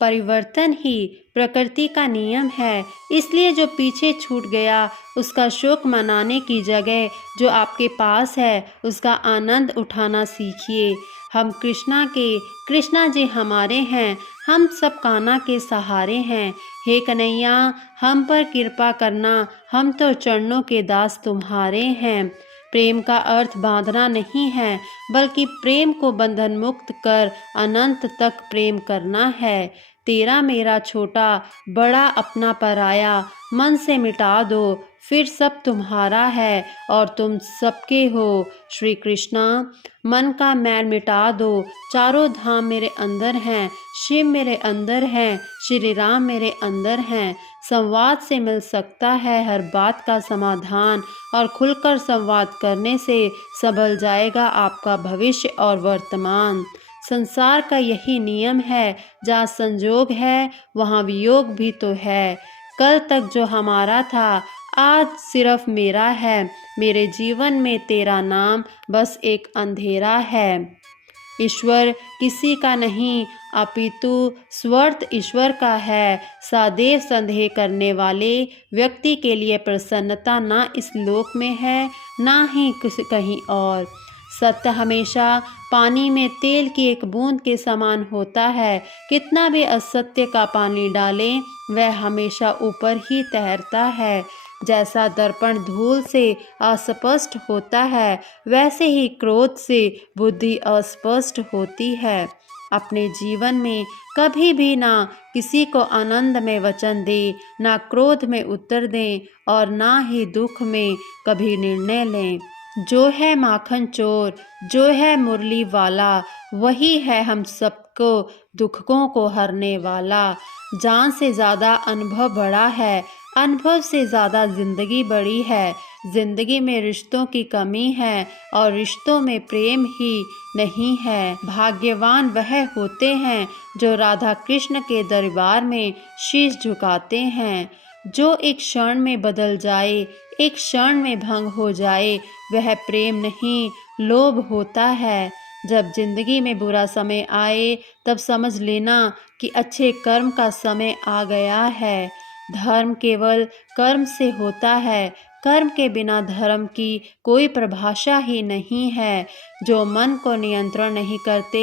परिवर्तन ही प्रकृति का नियम है, इसलिए जो पीछे छूट गया उसका शोक मनाने की जगह जो आपके पास है उसका आनंद उठाना सीखिए। हम कृष्णा जी हमारे हैं, हम सब कान्हा के सहारे हैं। हे कन्हैया, हम पर कृपा करना, हम तो चरणों के दास तुम्हारे हैं। प्रेम का अर्थ बांधना नहीं है, बल्कि प्रेम को बंधन मुक्त कर अनंत तक प्रेम करना है। तेरा मेरा छोटा बड़ा अपना पराया मन से मिटा दो, फिर सब तुम्हारा है और तुम सबके हो। श्री कृष्णा, मन का मैल मिटा दो, चारों धाम मेरे अंदर हैं, शिव मेरे अंदर हैं, श्री राम मेरे अंदर हैं। संवाद से मिल सकता है हर बात का समाधान, और खुलकर संवाद करने से संभल जाएगा आपका भविष्य और वर्तमान। संसार का यही नियम है, जहाँ संजोग है वहाँ वियोग भी तो है। कल तक जो हमारा था आज सिर्फ मेरा है, मेरे जीवन में तेरा नाम बस एक अंधेरा है। ईश्वर किसी का नहीं अपितु स्वर्थ ईश्वर का है। सदैव संदेह करने वाले व्यक्ति के लिए प्रसन्नता ना इस लोक में है ना ही कहीं और। सत्य हमेशा पानी में तेल की एक बूंद के समान होता है। कितना भी असत्य का पानी डालें वह हमेशा ऊपर ही तैरता है। जैसा दर्पण धूल से अस्पष्ट होता है, वैसे ही क्रोध से बुद्धि अस्पष्ट होती है। अपने जीवन में कभी भी ना किसी को आनंद में वचन दें, ना क्रोध में उत्तर दें और ना ही दुख में कभी निर्णय लें। जो है माखन चोर, जो है मुरली वाला, वही है हम सबको दुखों को हरने वाला। जान से ज़्यादा अनुभव बड़ा है, अनुभव से ज़्यादा जिंदगी बड़ी है। जिंदगी में रिश्तों की कमी है और रिश्तों में प्रेम ही नहीं है। भाग्यवान वह होते हैं जो राधा कृष्ण के दरबार में शीश झुकाते हैं। जो एक क्षण में बदल जाए, एक क्षण में भंग हो जाए, वह प्रेम नहीं लोभ होता है। जब जिंदगी में बुरा समय आए तब समझ लेना कि अच्छे कर्म का समय आ गया है। धर्म केवल कर्म से होता है, कर्म के बिना धर्म की कोई परिभाषा ही नहीं है। जो मन को नियंत्रण नहीं करते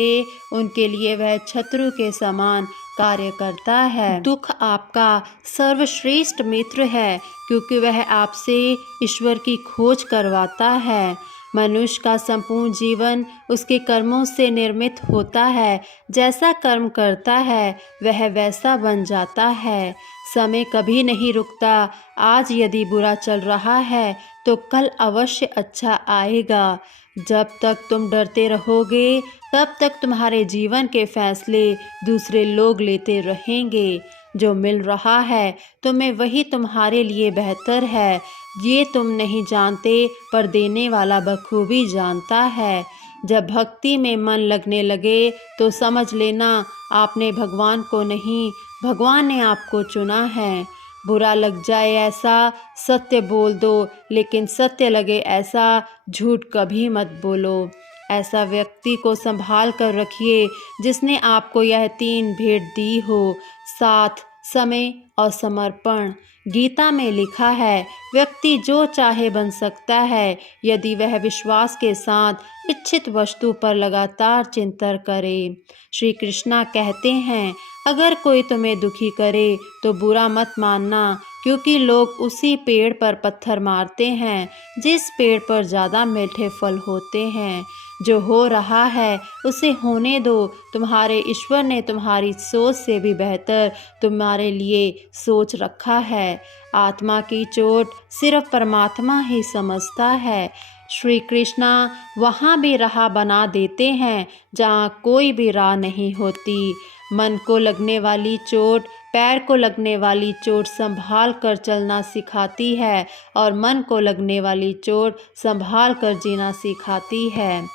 उनके लिए वह शत्रु के समान कार्य करता है। दुख आपका सर्वश्रेष्ठ मित्र है, क्योंकि वह आपसे ईश्वर की खोज करवाता है। मनुष्य का संपूर्ण जीवन उसके कर्मों से निर्मित होता है। जैसा कर्म करता है वह वैसा बन जाता है। समय कभी नहीं रुकता। आज यदि बुरा चल रहा है तो कल अवश्य अच्छा आएगा। जब तक तुम डरते रहोगे तब तक तुम्हारे जीवन के फैसले दूसरे लोग लेते रहेंगे। जो मिल रहा है तुम्हें वही तुम्हारे लिए बेहतर है। ये तुम नहीं जानते पर देने वाला बखूबी जानता है। जब भक्ति में मन लगने लगे तो समझ लेना आपने भगवान को नहीं, भगवान ने आपको चुना है। बुरा लग जाए ऐसा सत्य बोल दो, लेकिन सत्य लगे ऐसा झूठ कभी मत बोलो। ऐसा व्यक्ति को संभाल कर रखिए जिसने आपको यह 3 भेंट दी हो, साथ, समय और समर्पण। गीता में लिखा है, व्यक्ति जो चाहे बन सकता है यदि वह विश्वास के साथ इच्छित वस्तु पर लगातार चिंतन करे। श्री कृष्णा कहते हैं, अगर कोई तुम्हें दुखी करे तो बुरा मत मानना, क्योंकि लोग उसी पेड़ पर पत्थर मारते हैं जिस पेड़ पर ज़्यादा मीठे फल होते हैं। जो हो रहा है उसे होने दो। तुम्हारे ईश्वर ने तुम्हारी सोच से भी बेहतर तुम्हारे लिए सोच रखा है। आत्मा की चोट सिर्फ परमात्मा ही समझता है। श्री कृष्णा वहाँ भी राह बना देते हैं जहाँ कोई भी राह नहीं होती। मन को लगने वाली चोट, पैर को लगने वाली चोट संभाल कर चलना सिखाती है और मन को लगने वाली चोट संभाल कर जीना सिखाती है।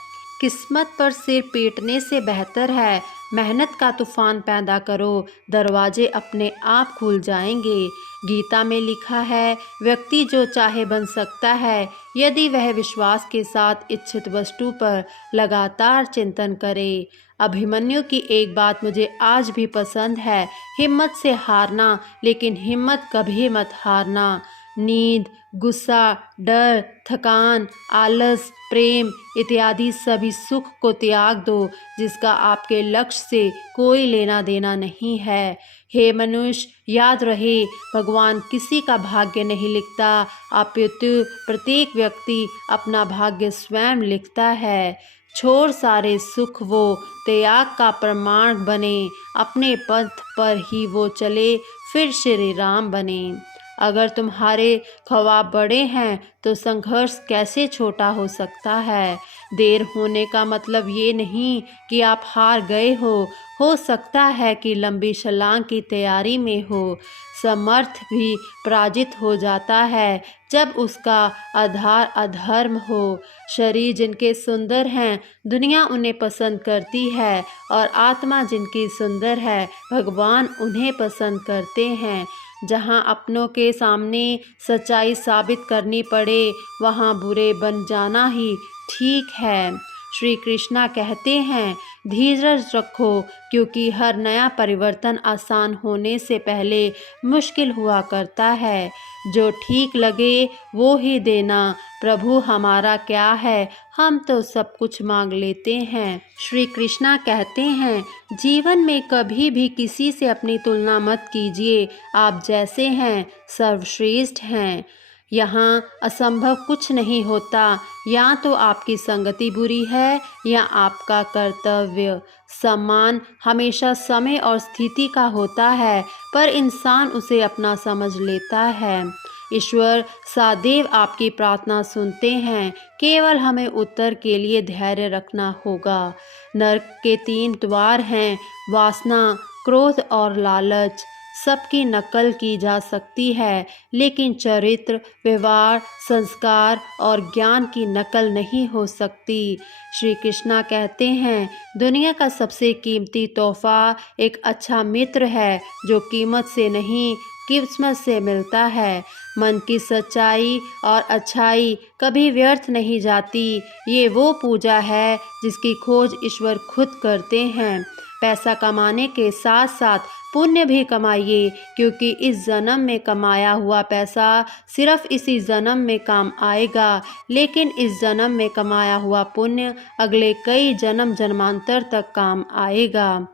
किस्मत पर सिर पीटने से बेहतर है मेहनत का तूफान पैदा करो, दरवाजे अपने आप खुल जाएंगे। गीता में लिखा है, व्यक्ति जो चाहे बन सकता है यदि वह विश्वास के साथ इच्छित वस्तु पर लगातार चिंतन करे। अभिमन्यु की एक बात मुझे आज भी पसंद है, हिम्मत से हारना, लेकिन हिम्मत कभी मत हारना। नींद, गुस्सा, डर, थकान, आलस, प्रेम इत्यादि सभी सुख को त्याग दो जिसका आपके लक्ष्य से कोई लेना देना नहीं है। हे मनुष्य, याद रहे, भगवान किसी का भाग्य नहीं लिखता, अपितु प्रत्येक व्यक्ति अपना भाग्य स्वयं लिखता है। छोड़ सारे सुख वो त्याग का प्रमाण बने, अपने पथ पर ही वो चले, फिर श्री राम बने। अगर तुम्हारे ख्वाब बड़े हैं तो संघर्ष कैसे छोटा हो सकता है। देर होने का मतलब ये नहीं कि आप हार गए हो सकता है कि लंबी छलांग की तैयारी में हो। समर्थ भी पराजित हो जाता है जब उसका आधार अधर्म हो। शरीर जिनके सुंदर हैं दुनिया उन्हें पसंद करती है, और आत्मा जिनकी सुंदर है भगवान उन्हें पसंद करते हैं। जहाँ अपनों के सामने सच्चाई साबित करनी पड़े वहाँ बुरे बन जाना ही ठीक है। श्री कृष्णा कहते हैं, धीरज रखो, क्योंकि हर नया परिवर्तन आसान होने से पहले मुश्किल हुआ करता है। जो ठीक लगे वो ही देना। प्रभु हमारा क्या है, हम तो सब कुछ मांग लेते हैं। श्री कृष्णा कहते हैं, जीवन में कभी भी किसी से अपनी तुलना मत कीजिए। आप जैसे हैं सर्वश्रेष्ठ हैं। यहाँ असंभव कुछ नहीं होता। या तो आपकी संगति बुरी है या आपका कर्तव्य। सम्मान हमेशा समय और स्थिति का होता है, पर इंसान उसे अपना समझ लेता है। ईश्वर सदैव आपकी प्रार्थना सुनते हैं, केवल हमें उत्तर के लिए धैर्य रखना होगा। नरक के 3 द्वार हैं, वासना, क्रोध और लालच। सबकी नकल की जा सकती है, लेकिन चरित्र, व्यवहार, संस्कार और ज्ञान की नकल नहीं हो सकती। श्री कृष्णा कहते हैं, दुनिया का सबसे कीमती तोहफा एक अच्छा मित्र है जो कीमत से नहीं किस्मत से मिलता है। मन की सच्चाई और अच्छाई कभी व्यर्थ नहीं जाती। ये वो पूजा है जिसकी खोज ईश्वर खुद करते हैं। पैसा कमाने के साथ साथ पुण्य भी कमाइए, क्योंकि इस जन्म में कमाया हुआ पैसा सिर्फ इसी जन्म में काम आएगा, लेकिन इस जन्म में कमाया हुआ पुण्य अगले कई जन्म जन्मांतर तक काम आएगा।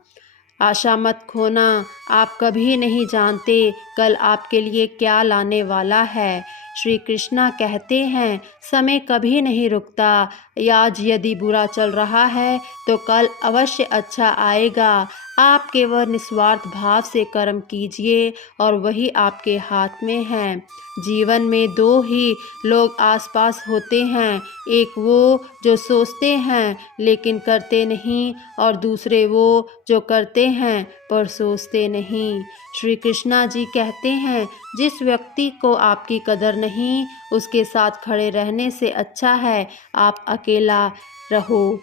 आशा मत खोना, आप कभी नहीं जानते कल आपके लिए क्या लाने वाला है। श्री कृष्णा कहते हैं, समय कभी नहीं रुकता। आज यदि बुरा चल रहा है तो कल अवश्य अच्छा आएगा। आप केवल निस्वार्थ भाव से कर्म कीजिए और वही आपके हाथ में है। जीवन में 2 ही लोग आसपास होते हैं, एक वो जो सोचते हैं लेकिन करते नहीं, और दूसरे वो जो करते हैं पर सोचते नहीं। श्री कृष्णा जी कहते हैं, जिस व्यक्ति को आपकी कदर नहीं, उसके साथ खड़े रहने से अच्छा है आप अकेला रहो।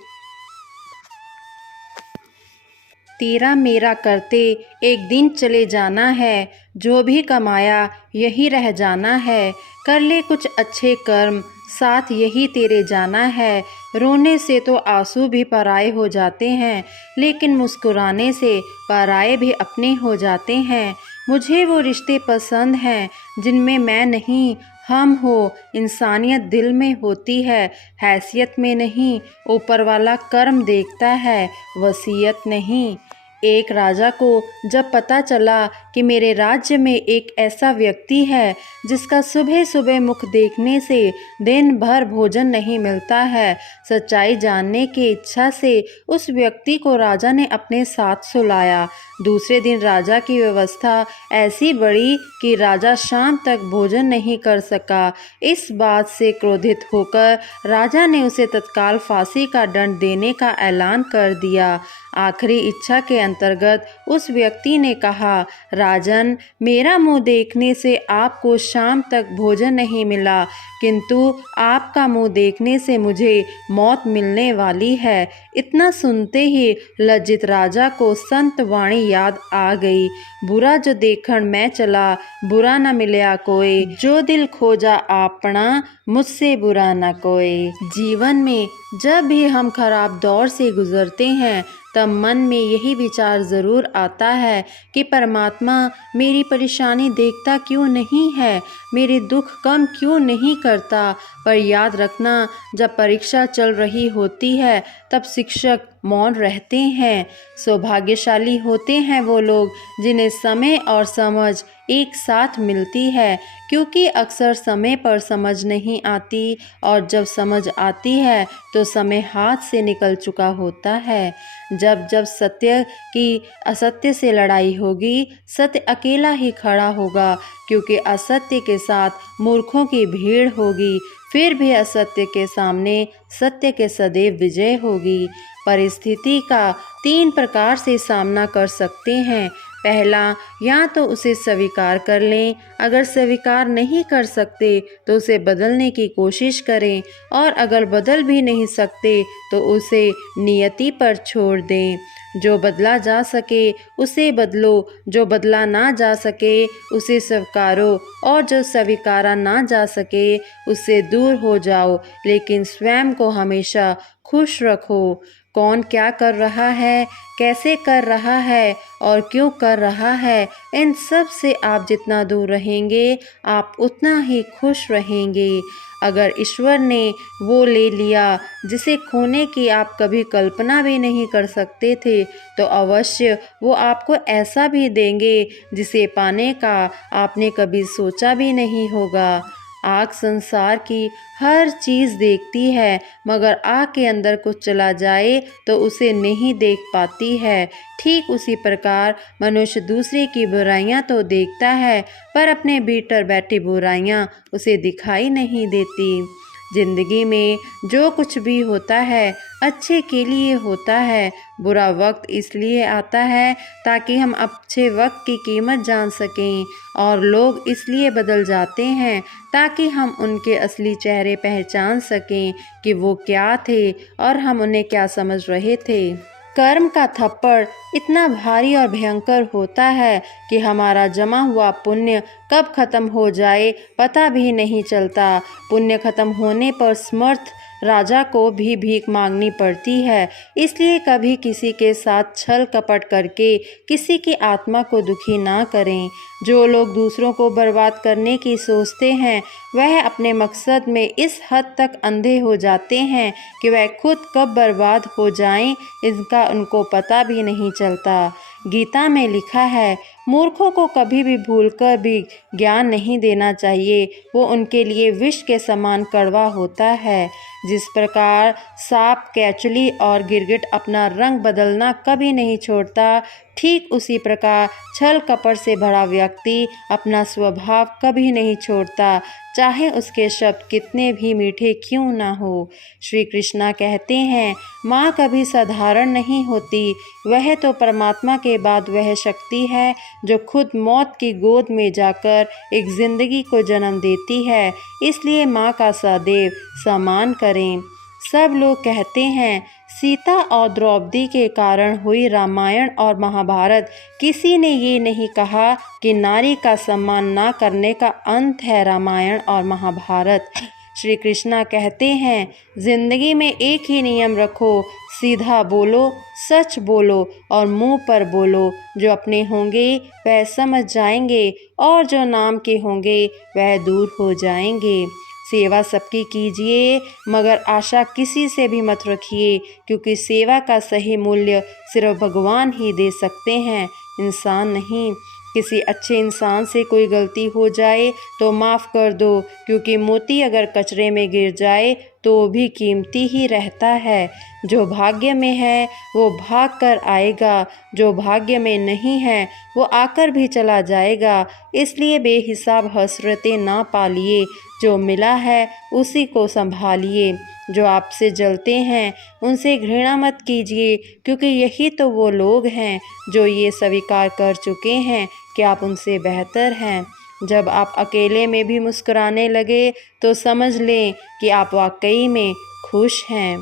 तेरा मेरा करते एक दिन चले जाना है, जो भी कमाया यही रह जाना है। कर ले कुछ अच्छे कर्म, साथ यही तेरे जाना है। रोने से तो आंसू भी पराए हो जाते हैं, लेकिन मुस्कुराने से पराए भी अपने हो जाते हैं। मुझे वो रिश्ते पसंद हैं जिनमें मैं नहीं हम हो। इंसानियत दिल में होती है, हैसियत में नहीं। ऊपर वाला कर्म देखता है, वसीयत नहीं। एक राजा को जब पता चला कि मेरे राज्य में एक ऐसा व्यक्ति है जिसका सुबह सुबह मुख देखने से दिन भर भोजन नहीं मिलता है, सच्चाई जानने की इच्छा से उस व्यक्ति को राजा ने अपने साथ सुलाया। दूसरे दिन राजा की व्यवस्था ऐसी बढ़ी कि राजा शाम तक भोजन नहीं कर सका। इस बात से क्रोधित होकर राजा ने उसे तत्काल फांसी का दंड देने का ऐलान कर दिया। आखिरी इच्छा के अंतर्गत उस व्यक्ति ने कहा, राजन, मेरा मुंह देखने से आपको शाम तक भोजन नहीं मिला, किंतु आपका मुंह देखने से मुझे मौत मिलने वाली है। इतना सुनते ही लज्जित राजा को संत वाणी याद आ गई, बुरा जो देखण मैं चला, बुरा न मिलया कोई, जो दिल खोजा आपना, मुझसे बुरा न कोई। जीवन में जब भी हम खराब दौर से गुजरते हैं तब मन में यही विचार ज़रूर आता है कि परमात्मा मेरी परेशानी देखता क्यों नहीं है, मेरे दुख कम क्यों नहीं करता। पर याद रखना, जब परीक्षा चल रही होती है तब शिक्षक मौन रहते हैं। सौभाग्यशाली होते हैं वो लोग जिन्हें समय और समझ एक साथ मिलती है, क्योंकि अक्सर समय पर समझ नहीं आती और जब समझ आती है तो समय हाथ से निकल चुका होता है। जब जब सत्य की असत्य से लड़ाई होगी, सत्य अकेला ही खड़ा होगा, क्योंकि असत्य के साथ मूर्खों की भीड़ होगी। फिर भी असत्य के सामने सत्य के सदैव विजय होगी। परिस्थिति का 3 प्रकार से सामना कर सकते हैं। पहला, या तो उसे स्वीकार कर लें, अगर स्वीकार नहीं कर सकते तो उसे बदलने की कोशिश करें, और अगर बदल भी नहीं सकते तो उसे नियति पर छोड़ दें। जो बदला जा सके उसे बदलो, जो बदला ना जा सके उसे स्वीकारो, और जो स्वीकारा ना जा सके उससे दूर हो जाओ, लेकिन स्वयं को हमेशा खुश रखो। कौन क्या कर रहा है, कैसे कर रहा है और क्यों कर रहा है, इन सब से आप जितना दूर रहेंगे आप उतना ही खुश रहेंगे। अगर ईश्वर ने वो ले लिया जिसे खोने की आप कभी कल्पना भी नहीं कर सकते थे, तो अवश्य वो आपको ऐसा भी देंगे जिसे पाने का आपने कभी सोचा भी नहीं होगा। आँख संसार की हर चीज़ देखती है, मगर आँख के अंदर कुछ चला जाए तो उसे नहीं देख पाती है। ठीक उसी प्रकार मनुष्य दूसरे की बुराइयां तो देखता है, पर अपने भीतर बैठी बुराइयां उसे दिखाई नहीं देती। जिंदगी में जो कुछ भी होता है अच्छे के लिए होता है। बुरा वक्त इसलिए आता है ताकि हम अच्छे वक्त की कीमत जान सकें, और लोग इसलिए बदल जाते हैं ताकि हम उनके असली चेहरे पहचान सकें कि वो क्या थे और हम उन्हें क्या समझ रहे थे। कर्म का थप्पड़ इतना भारी और भयंकर होता है कि हमारा जमा हुआ पुण्य कब खत्म हो जाए पता भी नहीं चलता। पुण्य खत्म होने पर समर्थ राजा को भी भीख मांगनी पड़ती है। इसलिए कभी किसी के साथ छल कपट करके किसी की आत्मा को दुखी ना करें। जो लोग दूसरों को बर्बाद करने की सोचते हैं वह अपने मकसद में इस हद तक अंधे हो जाते हैं कि वह खुद कब बर्बाद हो जाएं इसका उनको पता भी नहीं चलता। गीता में लिखा है, मूर्खों को कभी भी भूलकर भी ज्ञान नहीं देना चाहिए, वो उनके लिए विष के समान कड़वा होता है। जिस प्रकार सांप, केचुली और गिरगिट अपना रंग बदलना कभी नहीं छोड़ता, ठीक उसी प्रकार छल कपट से भरा व्यक्ति अपना स्वभाव कभी नहीं छोड़ता, चाहे उसके शब्द कितने भी मीठे क्यों ना हो। श्री कृष्णा कहते हैं, माँ कभी साधारण नहीं होती, वह तो परमात्मा के बाद वह शक्ति है जो खुद मौत की गोद में जाकर एक जिंदगी को जन्म देती है। इसलिए माँ का सदैव सम्मान करें। सब लोग कहते हैं सीता और द्रौपदी के कारण हुई रामायण और महाभारत। किसी ने ये नहीं कहा कि नारी का सम्मान ना करने का अंत है रामायण और महाभारत। श्री कृष्णा कहते हैं, जिंदगी में एक ही नियम रखो, सीधा बोलो, सच बोलो और मुंह पर बोलो। जो अपने होंगे वह समझ जाएंगे और जो नाम के होंगे वह दूर हो जाएंगे। सेवा सबकी कीजिए, मगर आशा किसी से भी मत रखिए, क्योंकि सेवा का सही मूल्य सिर्फ भगवान ही दे सकते हैं, इंसान नहीं। किसी अच्छे इंसान से कोई गलती हो जाए तो माफ़ कर दो, क्योंकि मोती अगर कचरे में गिर जाए तो भी कीमती ही रहता है। जो भाग्य में है वो भाग कर आएगा, जो भाग्य में नहीं है वो आकर भी चला जाएगा। इसलिए बेहिसाब हसरतें ना पालिए, जो मिला है उसी को संभालिए। जो आपसे जलते हैं उनसे घृणा मत कीजिए, क्योंकि यही तो वो लोग हैं जो ये स्वीकार कर चुके हैं कि आप उनसे बेहतर हैं। जब आप अकेले में भी मुस्कुराने लगे तो समझ लें कि आप वाकई में खुश हैं।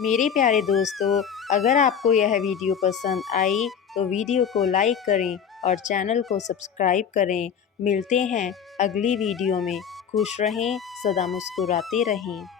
मेरे प्यारे दोस्तों, अगर आपको यह वीडियो पसंद आई तो वीडियो को लाइक करें और चैनल को सब्सक्राइब करें। मिलते हैं अगली वीडियो में। खुश रहें, सदा मुस्कुराते रहें।